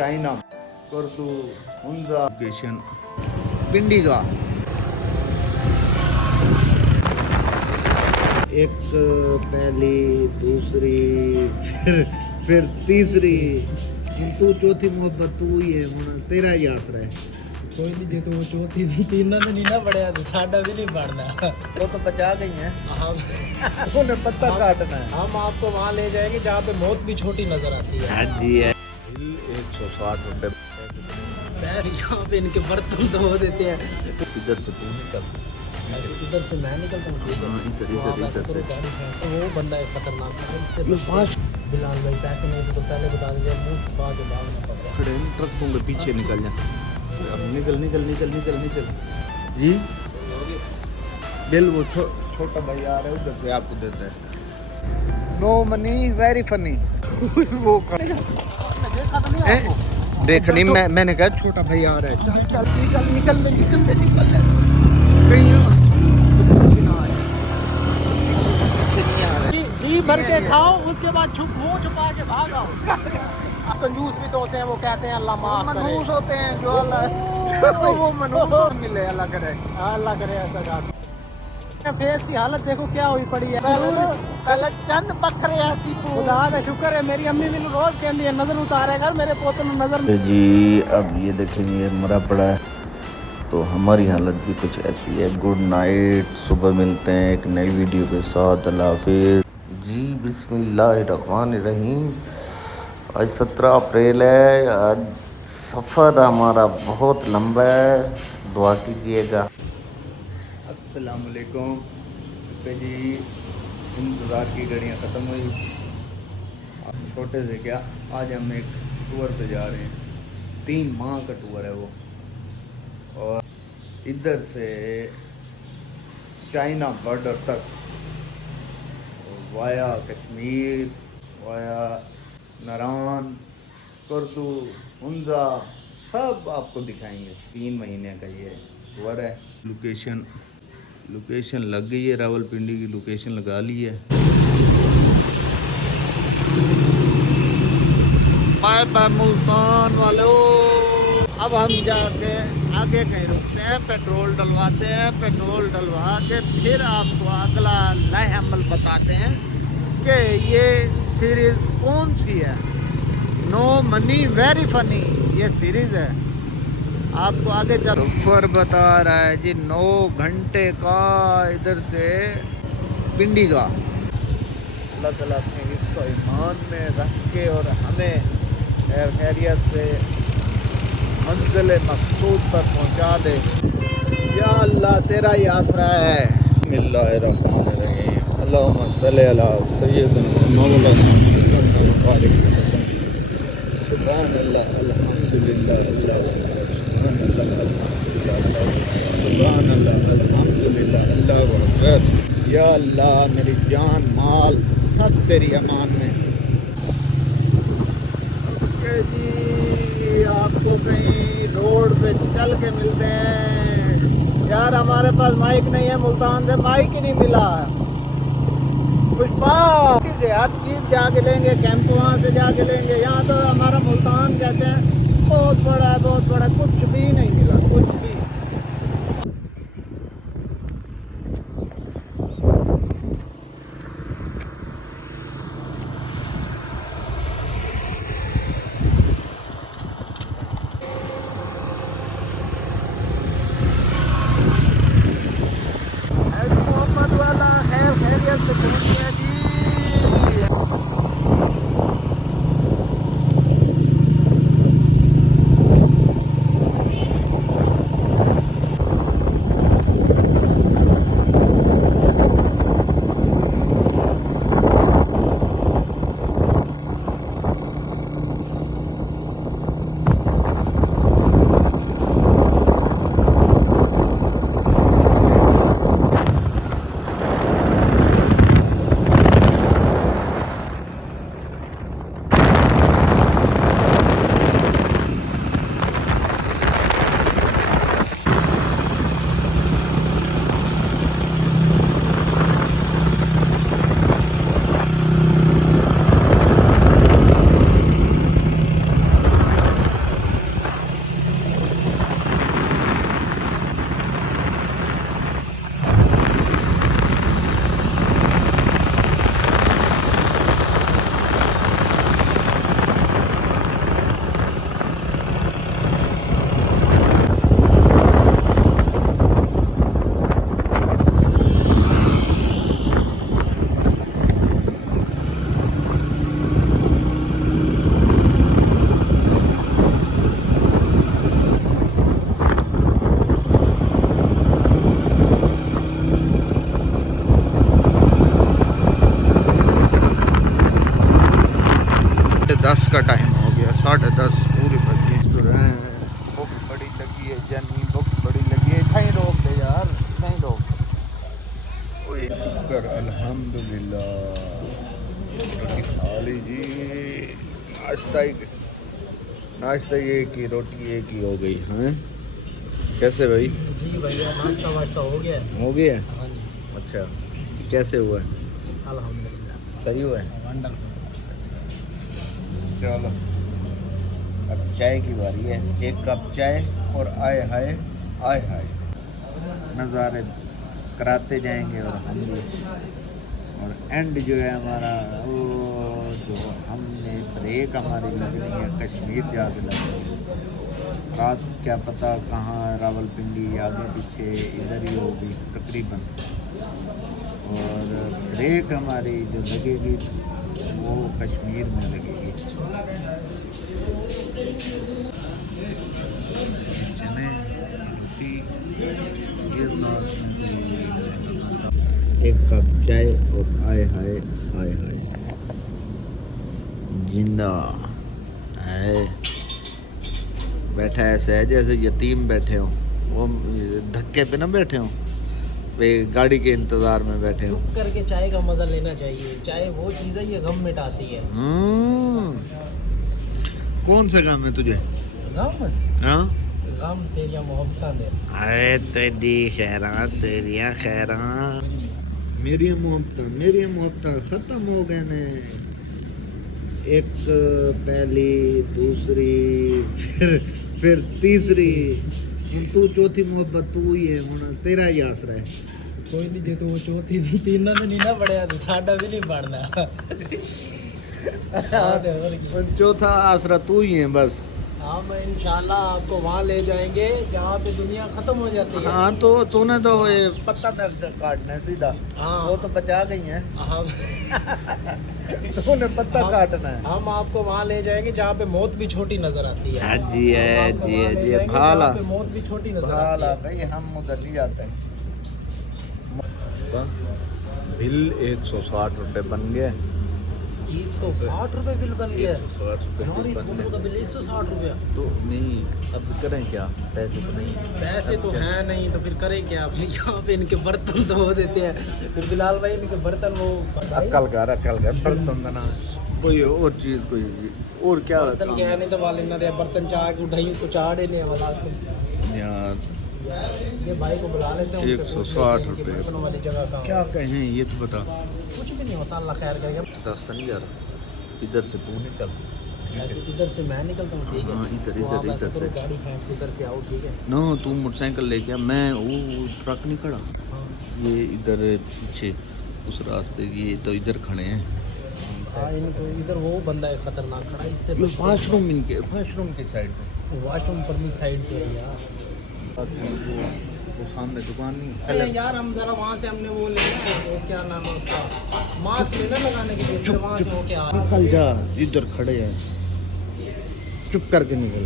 China करतू हुंदा location पिंडी का एक पहली दूसरी फिर तीसरी तू चौथी मोहब्बत तू ही है हुन तेरा ही आसरा है कोई नहीं जे तो वो चौथी तीन ने नहीं ना पढ़या तो साडा भी नहीं पढ़ना वो तो बचा गई है हम उन्हें पत्ता काटना है हम आपको वहाँ ले जाएंगे जहाँ पे मौत भी छोटी नजर आती है हाँ जी है 160 रुपए पैर यहाँ पे इनके बर्तन धो देते हैं इधर से तू निकल इधर से मैं निकलता हूँ इधर से तो वो बंदा है खतरनाक इससे बिलाल भाई पैसे नहीं तो पहले बता दीजिए मुंह छुपा के भागना पड़ता खड़े ट्रक के पीछे निकल जा अब निकल निकल निकल निकल निकल जी बिल वो छोटा भाई आ रहा है उधर से आपको देता है नो मनी वेरी फनी वो देखनी मैंने कहा छोटा भाई आ रहा है चल चल निकल निकल दे निकल दे निकल दे कहीं जी भर के खाओ उसके बाद मुंह छुपा के भाग आओ कंजूस भी तो होते हैं वो कहते हैं अल्लाह माफ करे मनहूस होते हैं जो अल्लाह वो मनहूस मिले अल्लाह करे ऐसा बात फेस की हालत देखो क्या हुई पड़ी है कल चंद बकरे ऐसी खुदा का शुक्र है मेरी अम्मी मैंने रोज कहती है नजर उतारेगा मेरे पोते में नजर जी अब ये देखेंगे मरा पड़ा है तो हमारी हालत भी कुछ ऐसी है गुड नाइट सुबह मिलते हैं एक नई वीडियो के साथ अल्लाह हाफिज़ जी बिस्मिल्लाहिर्रहमानिर्रहीम आज 17 अप्रैल है आज सफ़र हमारा बहुत लंबा है दुआ कीजिएगा अस्सलाम वालेकुम तो जी इंतज़ार की घड़ियाँ ख़त्म हुई अब छोटे से क्या आज हम एक टूर पे जा रहे हैं 3 माह का टूर है वो और इधर से चाइना बॉर्डर तक वाया कश्मीर वाया नारान करतू हुंदा सब आपको दिखाएंगे 3 महीने का ये टूर है लोकेशन लग गई है रावलपिंडी की लोकेशन लगा ली है बाय बाय मुल्तान वालों अब हम जाके आगे कहीं रुकते हैं पेट्रोल डलवाते हैं पेट्रोल डलवा के फिर आपको अगला लह अमल बताते हैं कि ये सीरीज़ कौन सी है नो मनी वेरी फनी ये सीरीज़ है आपको आगे सफ़र बता रहा है जी 9 घंटे का इधर से पिंडी का अल्लाह ताला अपने इसको ईमान में रख के और हमें खैरियत से मंजिल मकसूद पर पहुंचा दे या अल्लाह तेरा ही आसरा है बिस्मिल्लाहिर्रहमानिर्रहीम अल्लाहुम्मा सल्ली अला सय्यिदना मौलाना सुभान अल्लाह अल्हम्दुलिल्लाह सुभान अल्लाह अल्हम्दुलिल्लाह अल्लाहु अकबर या अल्लाह मेरी जान माल सब तेरी अमान में जी आपको कहीं रोड पे चल के मिलते हैं यार हमारे पास माइक नहीं है मुल्तान से माइक ही नहीं मिला पुष्पा हर चीज़ जाके लेंगे कैंप वहाँ से जाके लेंगे यहाँ तो हमारा मुल्तान कहते हैं बहुत बड़ा कुछ भी नहीं मिला कुछ भी नाश्ता ये की रोटी एक ही हो गई हैं। कैसे भाई? जी भैया नाश्ता वाश्ता हो गया? हो गया। हाँ जी। अच्छा कैसे हुआ? अल्हम्दुलिल्लाह सही हुआ है। वंडरफुल। चलो अब चाय की बारी है। एक कप चाय और आए हाय आए हाय नज़ारे कराते जाएंगे और हम भी। और एंड जो है हमारा वो जो हमने ब्रेक हमारी लगनी है कश्मीर जाके लगनी है। रात क्या पता कहाँ रावलपिंडी आगे पीछे इधर ही होगी तकरीबन। और ब्रेक हमारी जो लगेगी वो कश्मीर में लगेगी। चने रोटी ये साथ एक कप चाय और आए हाय आए हाय जिंदा है। बैठा ऐसे है जैसे यतीम बैठे हो, वो धक्के पे ना बैठे हो, वे गाड़ी के इंतजार में बैठे हो। चुप करके चाय का मजा लेना चाहिए। चाय वो चीज़ है ये गम मिटाती है। कौन सा काम है तुझे? गम? हाँ गम तेरिया मोहब्बत में। अरे तेरी खैरा तेरिया खैरा मेरी मोहब्बत खत्म हो गए ने। एक पहली दूसरी फिर तीसरी तू चौथी मोहब्बत तू ही है हुण तेरा ही आसरा है। कोई नहीं जे तू चौथी तीन ने नहीं ना पढ़िया तो साडा भी नहीं पढ़ना। चौथा आसरा तू ही है बस। हम इंशाल्लाह आपको वहाँ ले जाएंगे जहाँ पे दुनिया खत्म हो जाती है। हाँ तो तूने तो ये पत्ता काटना है सीधा। हाँ वो तो बचा गई है। हम तूने पत्ता काटना है। हम आपको वहाँ ले जाएंगे जहाँ पे मौत भी छोटी नजर आती है। हाँ जी है जी है जी है भाला पे मौत भी छोटी नजर आती भाला है। भाई हम उधर नहीं जाते हैं। बिल 160 रुपए बन गए। 160 रुपए बिल बन गया। 160 यार रुपए इस बन बोतल का गए। बिल 160 रुपया। तो नहीं अब करें क्या? पैसे तो नहीं पैसे तो हैं नहीं तो फिर करें क्या? फिर यहाँ पे इनके बर्तन तो हो देते हैं। फिर बिलाल भाई इनके बर्तन वो अक्ल कर बर्तन देना कोई और चीज कोई और क्या बर्तन क्या नहीं तो वाले ना दे बर्तन चाह के उठाई तो चाड़े नहीं वाला से यार। ये भाई को बुला लेते हैं। 160 रुपए बर्तनों वाली जगह का क्या कहें ये तो बता। कुछ भी नहीं होता अल्लाह खैर करेगा। रास्ता नहीं यार इधर से तू निकल। ऐसे इधर से मैं निकलता हूँ ठीक है। हाँ, इधर तो आप इधर ऐसा इधर करो, से गाड़ी फेंक इधर से आओ ठीक है। नो तू मोटरसाइकिल लेके आ, मैं वो ट्रक नहीं खड़ा हाँ ये इधर पीछे उस रास्ते ये तो इधर खड़े हैं। हाँ इनको इधर वो बंदा है खतरनाक खड़ा इससे ये वाशरूम की साइड पे वॉशरूम परली साइड पे है यार। वो सामने दुकान नहीं अरे यार हम जरा वहाँ से हमने वो लेना है वो क्या नाम है उसका मास्क लेना लगाने के लिए फिर वहाँ से होके आ निकल जा इधर खड़े हैं चुप करके निकल।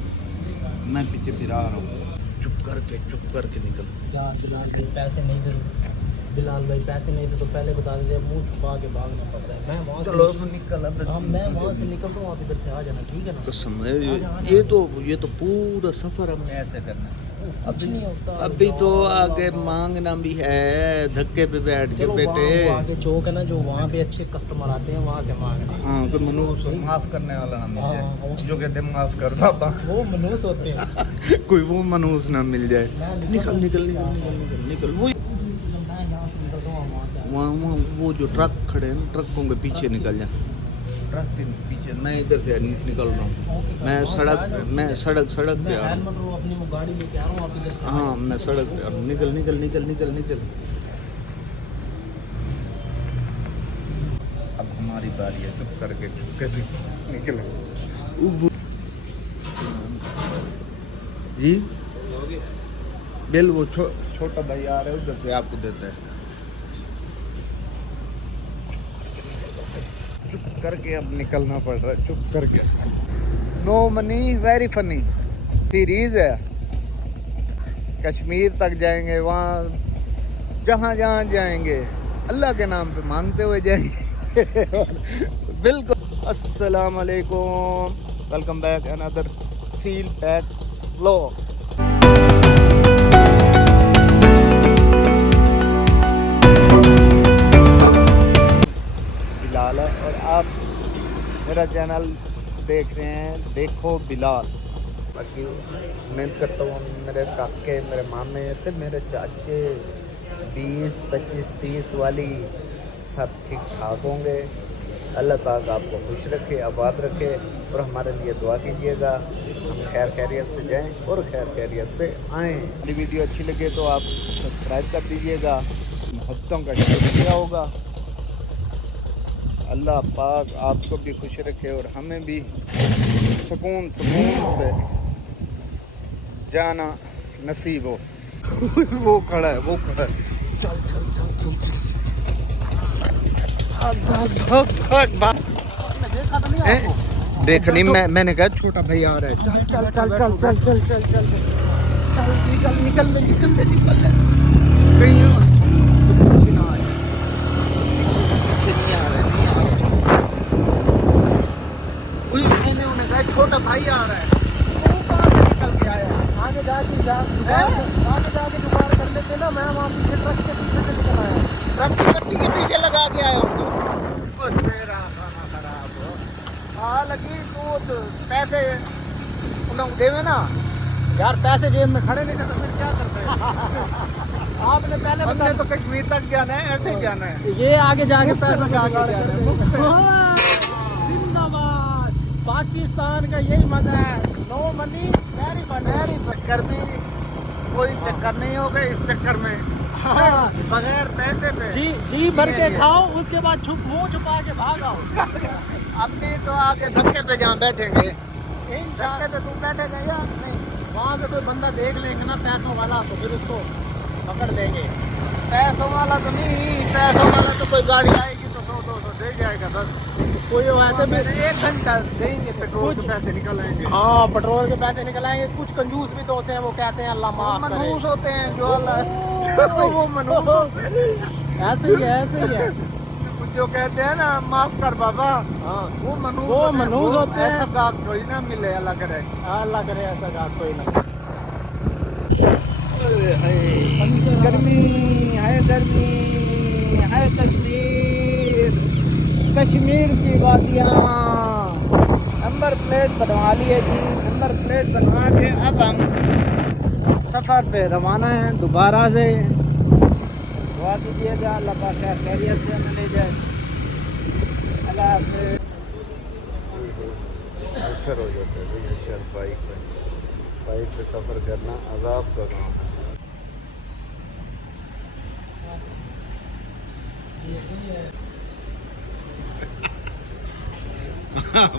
मैं पीछे फिर आ रहा हूँ चुप करके निकल। यार बिलाल भाई पैसे नहीं थे बिलाल भाई पैसे नहीं थे तो पहले बता देते मुंह छुपा के भागना पड़ता है। मैं वहाँ चलो से निकल अब हाँ मैं वहाँ से निकलता हूँ आप इधर से आ जाना ठीक है ना। तो समय ये तो पूरा सफर हमने ऐसे करना है। कुछ नहीं होता अभी तो आगे मांगना भी है धक्के पे बैठ के चलो बेटे। वहाँ वो आगे चौक है ना जो वहाँ पे अच्छे कस्टमर आते हैं वहाँ से मांगना। हाँ कोई मनुष्य माफ करने वाला ना मिल हाँ, जाए जो कहते माफ कर बाबा वो मनुष्य होते हैं। कोई वो मनुष्य ना मिल जाए। मैं निकल वो मैं यहाँ से निकलता हूँ वहाँ से वहाँ वो जो ट्रक खड़े हैं ना ट्रकों के पीछे निकल जा। ट्रक के पीछे मैं इधर से निकल रहा हूँ। मैं सड़क पे मैं आ रहा हूँ। हेलमेट रो अपनी वो गाड़ी लेके आ रहा हूँ आप इधर से। हाँ मैं सड़क पे आ रहा हूँ। निकल। अब हमारी बारी है चुप करके चुपके से निकले। जी बिल वो छोटा भाई आ रहे उधर से आपको देता है। चुप करके अब निकलना पड़ रहा है चुप करके। No money very funny series है। कश्मीर तक जाएंगे वहाँ जहाँ जाएंगे अल्लाह के नाम पे मांगते हुए जाएंगे। बिल्कुल। अस्सलाम वालेकुम welcome back another seal pack vlog. Bilal है और आप मेरा चैनल देख रहे हैं देखो बिलाल। बाकी उम्मीद करता हूँ मेरे काके, मेरे मामे थे, मेरे चाचे 20, 25, 30 वाली सब ठीक ठाक होंगे। अल्लाह पाक आपको खुश रखे, आबाद रखे और हमारे लिए दुआ कीजिएगा। हम खैर खैरियत से जाएं और खैर खैरियत से आएँ। मेरी वीडियो अच्छी लगे तो आप सब्सक्राइब कर दीजिएगा। मोहब्बतों का शुक्रिया होगा। अल्लाह पाक आपको भी खुश रखे और हमें भी सुकून से जाना नसीब हो। वो खड़ा है, वो खड़ा है। चल चल चल चल चल। देख नहीं, मैंने कहा छोटा भाई आ रहा है। चल चल चल चल चल चल चल चल चल निकल निकल दे निकल दे निकल दे। कहीं ना आए, पीछे नहीं आ रहा है। उन्हें कहा छोटा भाई आ रहा है। वो कहाँ से निकल के आया? आगे जाके जुगाड़ कर लेते ना, मैं वहाँ पीछे ट्रक के पीछे से निकल आया। ट्रक की पत्ती के पीछे लगा के आया उनको। तेरा खाना खराब हो। हाँ लगी तो पैसे उन्हें देवे ना यार, पैसे जेब में खड़े नहीं थे तो फिर क्या करते हैं? आपने पहले हमने तो कश्मीर तक जाना है, ऐसे जाना है। ये आगे जाके पैसों के आगे जाना है। जिंदाबाद पाकिस्तान का यही मजा है। No money very money. चक्कर भी कोई चक्कर नहीं होगा इस चक्कर में। हाँ, बगैर पैसे पे जी भर के खाओ, उसके बाद मुंह छुपा के भागो। अपनी तो आके धक्के पे जहाँ बैठेंगे, धक्के पे तुम बैठेगा या नहीं? वहाँ पे कोई बंदा देख लेंगे ना पैसों वाला, तो फिर उसको पकड़ देंगे। पैसों वाला तो नहीं, पैसों वाला तो कोई गाड़ी आएगी तो 100-200 दे जाएगा बस। कोई ऐसे भी 1 घंटा देंगे, पेट्रोल के पैसे निकल आएंगे। हाँ, पेट्रोल के पैसे निकल आएंगे। कुछ कंजूस भी तो होते हैं, वो कहते हैं अल्लाह माफ करे। मनहूस होते हैं जो अल्लाह वो मनहूस ऐसे ही है। जो कहते हैं ना माफ कर बाबा, हाँ, वो मनहूस होते हैं। ऐसा गाहक कोई ना मिले, अल्लाह करे। अल्लाह करे ऐसा गाहक कोई ना। गर्मी है, गर्मी है। कश्मीर की वादियाँ। नंबर प्लेट बनवा लिए जी, नंबर प्लेट बनवा के अब हम सफ़र पे रवाना हैं दोबारा से। दुआ कीजिएगा अल्लाह पाक खैरियत से हमें ले जाए। अल्लाह हाफ़िज़। अक्सर हो जाता है भैया सर, बाइक पे सफ़र करना अज़ाब का काम है।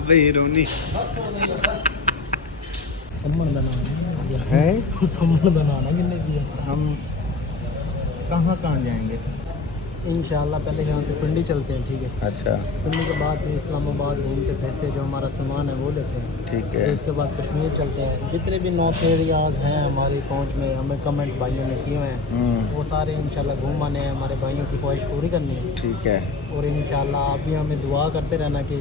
भाई रोनी सम्मन बनाना है। सम्मन बनाना कितने की है? हम कहाँ जाएंगे? इंशाल्लाह पहले यहाँ से पिंडी चलते हैं, ठीक है? अच्छा पिंडी के बाद फिर इस्लामाबाद घूमते फिरते जो हमारा सामान है वो लेते हैं, ठीक फिर है। इसके बाद कश्मीर चलते हैं। जितने भी नॉर्थ एरियाज़ हैं हमारी पहुँच में, हमें कमेंट भाइयों ने किए हैं, वो सारे इंशाल्लाह घूम आने हैं। हमारे भाइयों की ख्वाहिश पूरी करनी है, ठीक है। और इंशाल्लाह आप भी हमें दुआ करते रहना कि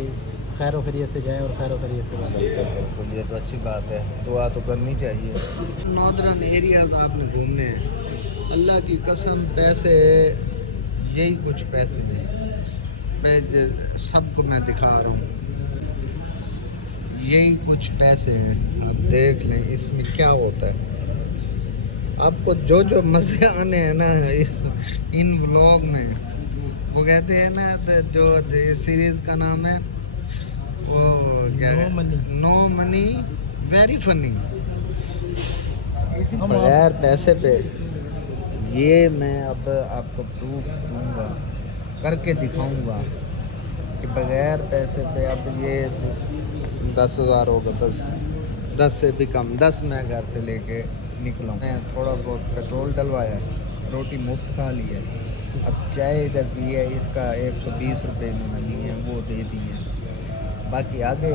खैर खैरियत से जाएँ और खैर खैरियत से वापस करें। बिल्कुल, ये तो अच्छी बात है, दुआ तो करनी चाहिए। नॉर्दर्न एरियाज आपने घूमने हैं, अल्लाह की कसम पैसे यही कुछ पैसे हैं। मैं सबको मैं दिखा रहा हूँ, यही कुछ पैसे हैं। आप देख लें इसमें क्या होता है। आपको जो जो मज़े आने हैं ना इन व्लॉग में, वो कहते हैं ना जो सीरीज़ का नाम है वो क्या है, नो मनी वेरी फनी। बगैर पैसे पे ये मैं अब आपको प्रूफ दूंगा, करके दिखाऊंगा कि बगैर पैसे पे अब ये 10,000 होगा, 10 से भी कम। 10 मैं घर से लेके निकला, मैं थोड़ा बहुत पेट्रोल डलवाया, रोटी मुफ्त खा ली है। अब चाय इधर पी है, इसका 120 रुपये इन्होंने दिए हैं, वो दे दिए हैं। बाकी आगे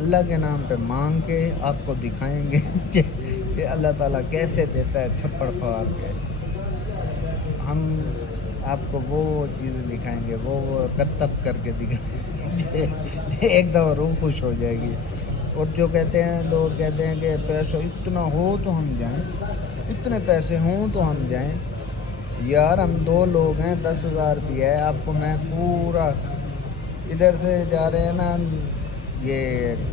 अल्लाह के नाम पे मांग के आपको दिखाएंगे कि अल्लाह ताला कैसे देता है छप्पड़ फाड़ के। हम आपको वो चीज़ें दिखाएंगे, वो करतब करके दिखाएंगे। एक दफ़ा रूह खुश हो जाएगी। और जो कहते हैं, लोग कहते हैं कि पैसा इतना हो तो हम जाएं, इतने पैसे हों तो हम जाएं। यार हम 2 लोग हैं, 10,000 रुपये है। आपको मैं पूरा इधर से जा रहे हैं ना ये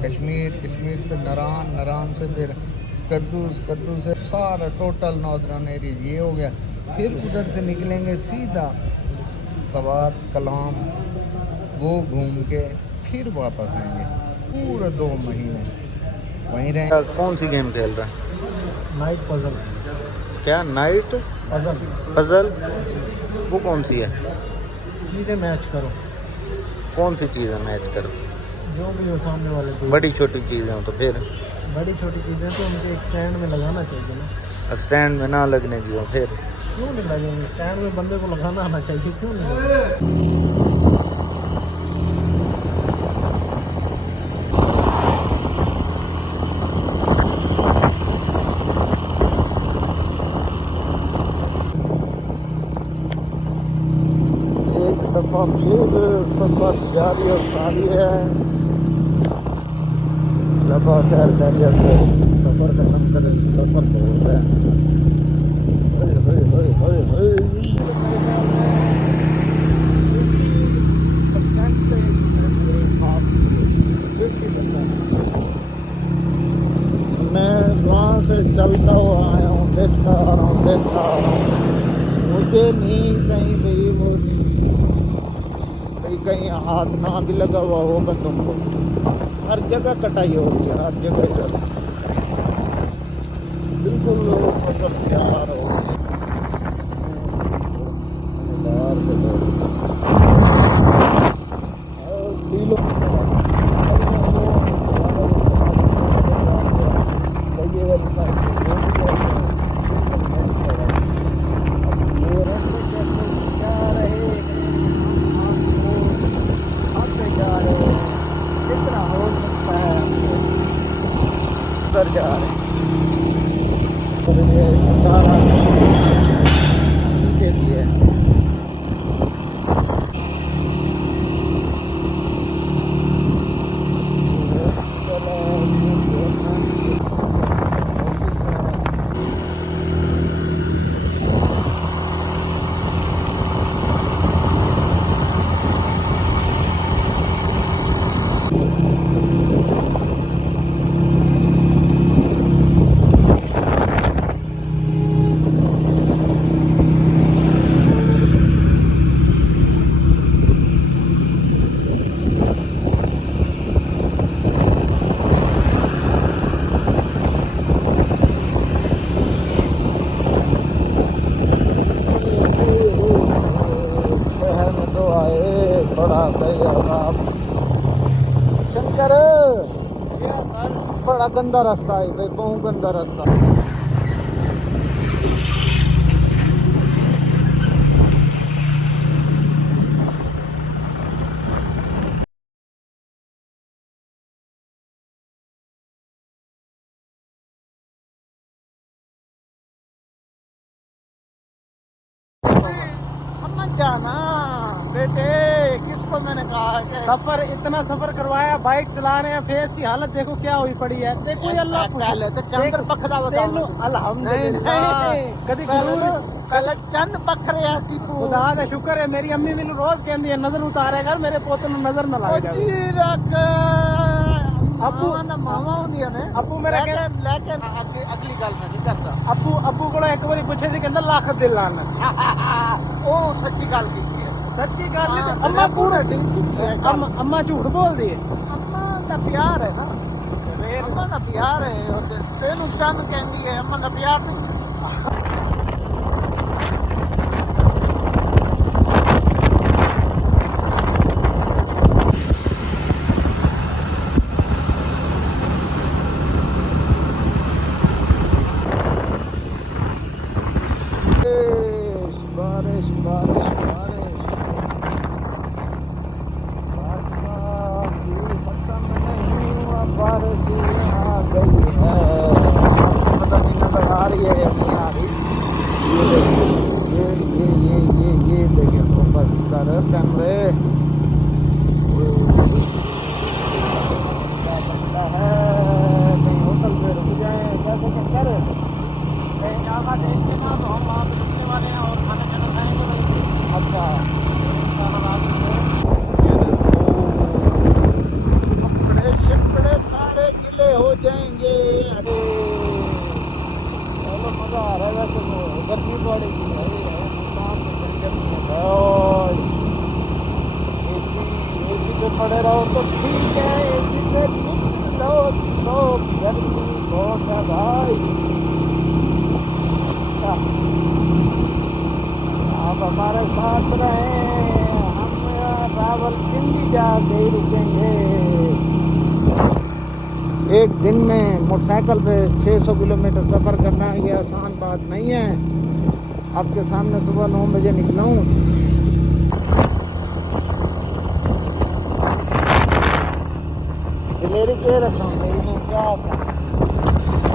कश्मीर से नारान, नारान से फिर कद्दू से सारा टोटल नॉर्दर्न एरिया ये हो गया। फिर उधर से निकलेंगे सीधा सवात कलाम, वो घूम के फिर वापस आएंगे। पूरे 2 महीने वहीं रहेंगे। कौन सी गेम खेल रहा है? Night puzzle. क्या नाइट पजल? पजल वो कौन सी है? चीज़ें मैच करो। कौन सी चीज़ें मैच करो? जो भी हो सामने वाले को। बड़ी छोटी चीज़ें हो तो फिर? बड़ी छोटी चीज़ें तो उनके एक स्टैंड में लगाना चाहिए ना। स्टैंड में ना लगने की हो फिर? क्यों नहीं लगेंगे? स्टैंड में बंदे को लगाना आना चाहिए, क्यों नहीं लगेंगे? दफ़ा फिर सफर जारी और सारी है। लबा खैर दरिया से सफर खत्म कर सफर बहुत है। मैं वहाँ से चलता हुआ आया हूँ, देखता आ रहा हूँ। मुझे नहीं कहीं भी वो कहीं हाथ ना भी लगा हुआ हो बंदों को। हर जगह कटाई हो रही है, हर जगह इधर बिल्कुल मतलब प्यार हो बाहर से जा रहे हैं के लिए। शंकर बड़ा गंदा रास्ता है भाई, बहुत गंदा रास्ता। समझ जाना बेटे, किसको मैंने कहा है कि सफर इतना सफर करवाया, बाइक चला रहे हैं, फेस की हालत देखो क्या हुई पड़ी है। देखो अल्लाह पहले तो चंद्र पखदा बताओ। अल्हम्दुलिल्लाह कभी पहले चंद पखरे ऐसी खुदा का शुक्र है। मेरी अम्मी मैनू रोज कहती है नजर उतारे कर, मेरे पोते में नजर न लग जाए। अबू मामा होंगी ने अबू मेरा लेकिन अगली गल मैं नहीं करता। अबू को एक बार पूछे सी कहंदा लाख दिल लाना ओ सच्ची गल की है, सच्ची गल नहीं। अम्मा पूरा ठीक है, अम्मा झूठ बोल दी है। अम्मा दा प्यार है ना, अम्मा दा प्यार है। तेनू चंद कहंदी है, अम्मा दा प्यार नहीं। बारिश बारिश बारिश बारिश आ गई है, पता नहीं नजर आ रही है या नहीं आ रही। चलो मज़ा आ रहा है वैसे तो गर्मी पड़ेगी भाई मुल्तान में गर्मी है भाई एसी पे पड़े रहो तो ठीक है एसी पे लो तो गर्मी बहुत है भाई आप हमारे साथ रहें हम रावलपिंडी जाके रुकेंगे एक दिन में मोटरसाइकिल पे 600 किलोमीटर सफ़र करना ये आसान बात नहीं है आपके सामने सुबह 9 बजे निकला हूँ दिलेरी के रखा हूँ मैं क्या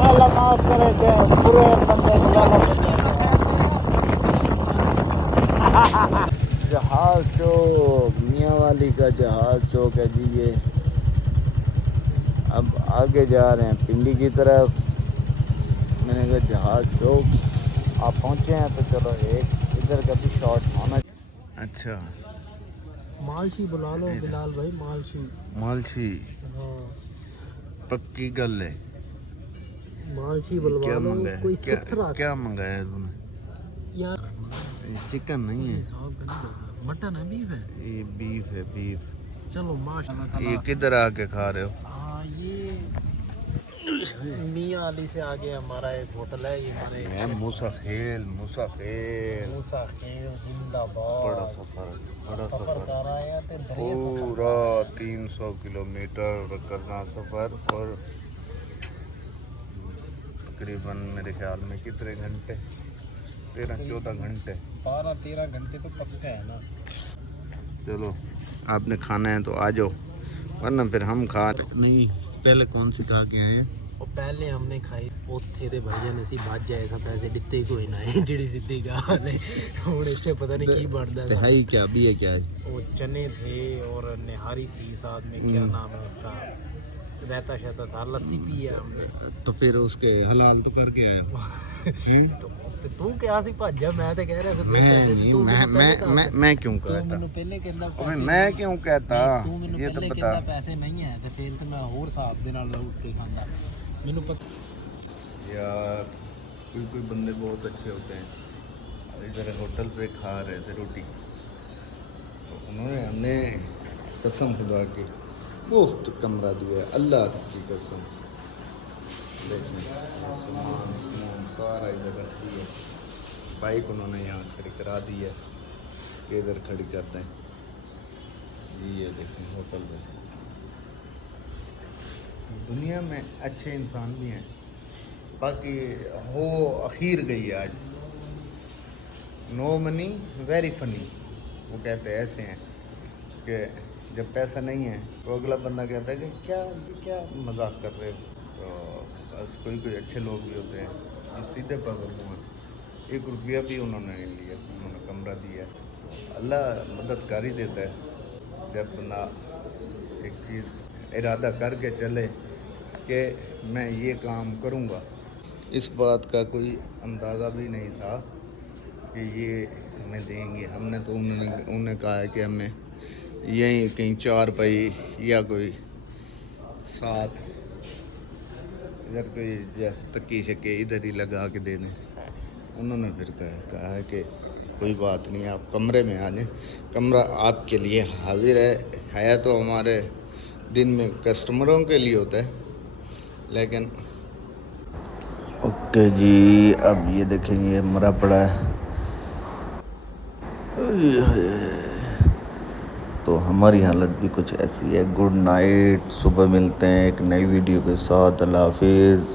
अल्लाह माफ करे थे पूरे बंदे जहाज चौक मियाँ वाली का जहाज चौक है जी ये अब आगे जा रहे हैं पिंडी की तरफ मैंने कहा जहाज चौक आप पहुँचे हैं तो चलो एक इधर का भी शॉट होना। अच्छा मालशी बुला लो बिलाल भाई मालशी हाँ पक्की गल है मालशी बुलवा लो कोई क्या मंगाया है तूने यार चिकन नहीं है मटन है बीफ है ये बीफ है बीफ चलो माशाल्लाह ये किधर आके खा रहे हो ये मियाँ अली से आगे हमारा एक होटल है ये हमारे मूसा खेल जिंदाबाद बड़ा सफर कर रहा है पूरा 300 किलोमीटर करना सफर और तकरीबन मेरे ख्याल में कितने घंटे 13-14 घंटे 12-13 घंटे तो पक्का है ना। चलो आपने खाना है तो आ जाओ वरना फिर हम खा नहीं पहले कौन सी खा के आए और पहले हमने खाई ਉੱਥੇ ਦੇ ਭਈਆ ਨੇ ਸੀ ਵੱਜ ਜਾਏ ਸਾ ਪੈਸੇ ਦਿੱਤੇ ਕੋਈ ਨਾ ਹੈ ਜਿਹੜੀ ਸਿੱਧੀ ਗੱਲ ਹੈ ਹੁਣ ਇੱਥੇ पता नहीं की बढ़ता है भाई क्या भी है क्या है वो चने थे और निहारी थी साथ में क्या नाम है उसका रहता शहता था लस्सी पिया हमने तो फिर उसके हलाल तो करके आया तो तू क्या सी भाजा मैं तो कह रहा मैं क्यों कहता पहले कहता मैं क्यों कहता ये तो पता पैसे नहीं है तो फिर तो मैं और हिसाब दे नाल रोटी खांदा मेनू पता यार कोई बंदे बहुत अच्छे होते हैं इधर होटल पे खा रहे थे रोटी तो उन्होंने हमने कसम खुदा की मुफ्त कमरा दिया अल्लाह की कसम देखिए सामान सारा इधर रख दिया बाइक उन्होंने यहाँ खड़ी करा दी है कि इधर खड़ी करते हैं ये देखें होटल में दुनिया में अच्छे इंसान भी हैं बाकी हो अखीर गई है आज नो मनी वेरी फनी वो कहते हैं ऐसे हैं कि जब पैसा नहीं है तो अगला बंदा कहता है कि क्या मजाक कर रहे हो तो बस कोई अच्छे लोग भी होते हैं जो सीधे पकड़ हुए 1 रुपया भी उन्होंने नहीं लिया उन्होंने कमरा दिया अल्लाह मदद कर ही देता है जब बंदा एक चीज़ इरादा करके चले कि मैं ये काम करूँगा इस बात का कोई अंदाज़ा भी नहीं था कि ये हमें देंगे हमने तो उन्होंने कहा है कि हमें यहीं कहीं 4 पाई या कोई 7 इधर कोई जैसे तक्की शक्के इधर ही लगा के दे दें उन्होंने फिर कहा है कि कोई बात नहीं आप कमरे में आ जाएं कमरा आपके लिए हाजिर है तो हमारे दिन में कस्टमरों के लिए होता है लेकिन ओके जी अब ये देखेंगे मरा पड़ा है तो हमारी हालत भी कुछ ऐसी है गुड नाइट सुबह मिलते हैं एक नई वीडियो के साथ अल्लाह हाफिज़।